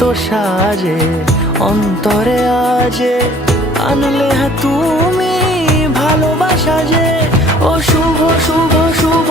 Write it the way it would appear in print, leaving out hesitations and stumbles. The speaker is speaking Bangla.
এত সাজে অন্তরে আজে আনলে হ্যাঁ তুমি ভালোবাসা যে। ও শুভ শুভ শুভ